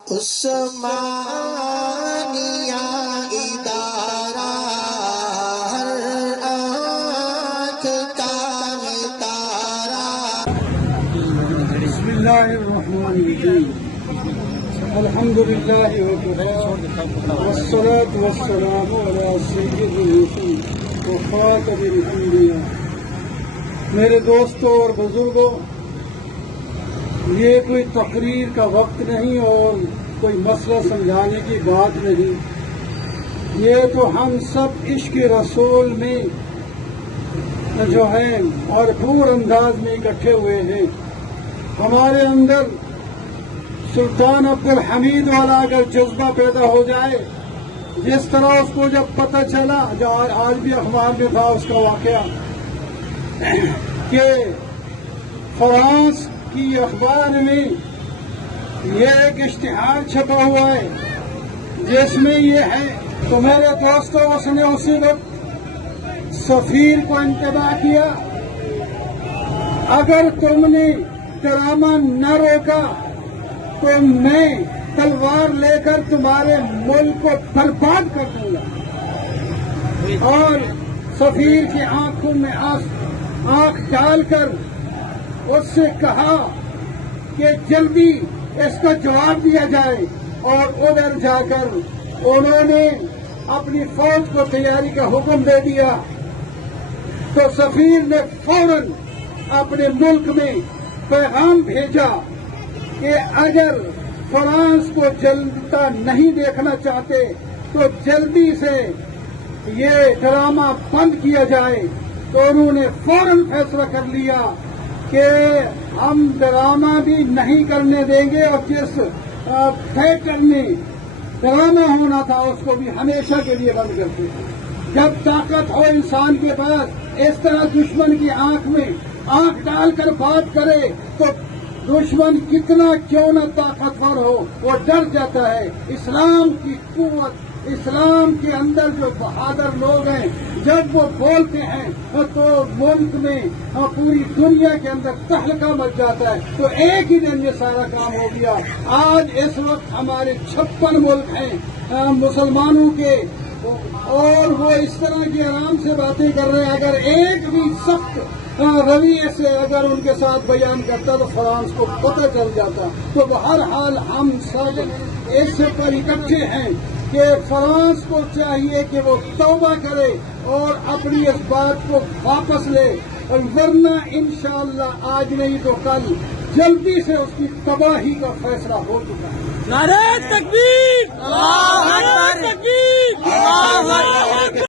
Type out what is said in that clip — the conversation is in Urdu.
عثمانیہ ادارہ ہر آنکھ کا تارا۔ بسم اللہ الرحمن الرحیم، الحمد للہ والصلاة والسلام علی سید الرسول وخاتم الانبیاء۔ میرے دوستوں اور بزرگوں، یہ کوئی تقریر کا وقت نہیں اور کوئی مسئلہ سمجھانے کی بات نہیں، یہ تو ہم سب عشق رسول میں جو ہے بھرپور انداز میں اکٹھے ہوئے ہیں۔ ہمارے اندر سلطان عبد الحمید والا اگر جذبہ پیدا ہو جائے، جس طرح اس کو جب پتہ چلا، جو آج بھی اخبار میں تھا اس کا واقعہ، کہ فرانس کی اخبار میں یہ ایک اشتہار چھپا ہوا ہے جس میں یہ ہے، تو میرے دوستوں اس نے اسی وقت سفیر کو انتباہ کیا، اگر تم نے ڈرامہ نہ روکا تو میں تلوار لے کر تمہارے ملک کو برباد کر دوں گا۔ اور سفیر کی آنکھوں میں آنکھ ڈال کر اس سے کہا کہ جلدی اس کو جواب دیا جائے، اور ادھر جا کر انہوں نے اپنی فوج کو تیاری کا حکم دے دیا۔ تو سفیر نے فوراً اپنے ملک میں پیغام بھیجا کہ اگر فرانس کو جلتا نہیں دیکھنا چاہتے تو جلدی سے یہ ڈرامہ بند کیا جائے۔ تو انہوں نے فوراً فیصلہ کر لیا کہ ہم ڈرامہ بھی نہیں کرنے دیں گے، اور جس تھیٹر میں ڈرامہ ہونا تھا اس کو بھی ہمیشہ کے لیے بند کرتے ہیں۔ جب طاقت ہو انسان کے پاس، اس طرح دشمن کی آنکھ میں آنکھ ڈال کر بات کرے تو دشمن کتنا کیوں نہ طاقتور ہو وہ ڈر جاتا ہے۔ اسلام کی قوت، اسلام کے اندر جو بہادر لوگ ہیں، جب وہ بولتے ہیں تو ملک میں پوری دنیا کے اندر تہلکہ مچ جاتا ہے۔ تو ایک ہی دن یہ سارا کام ہو گیا۔ آج اس وقت ہمارے 56 ملک ہیں مسلمانوں کے، اور وہ اس طرح کی آرام سے باتیں کر رہے ہیں۔ اگر ایک بھی سخت رویے سے اگر ان کے ساتھ بیان کرتا تو فرانس کو پتہ چل جاتا۔ تو بہرحال ہم سب اس پر اکٹھے ہیں کہ فرانس کو چاہیے کہ وہ توبہ کرے اور اپنی اس بات کو واپس لے، ورنہ انشاءاللہ آج نہیں تو کل جلدی سے اس کی تباہی کا فیصلہ ہو چکا ہے۔ نعرہ تکبیر!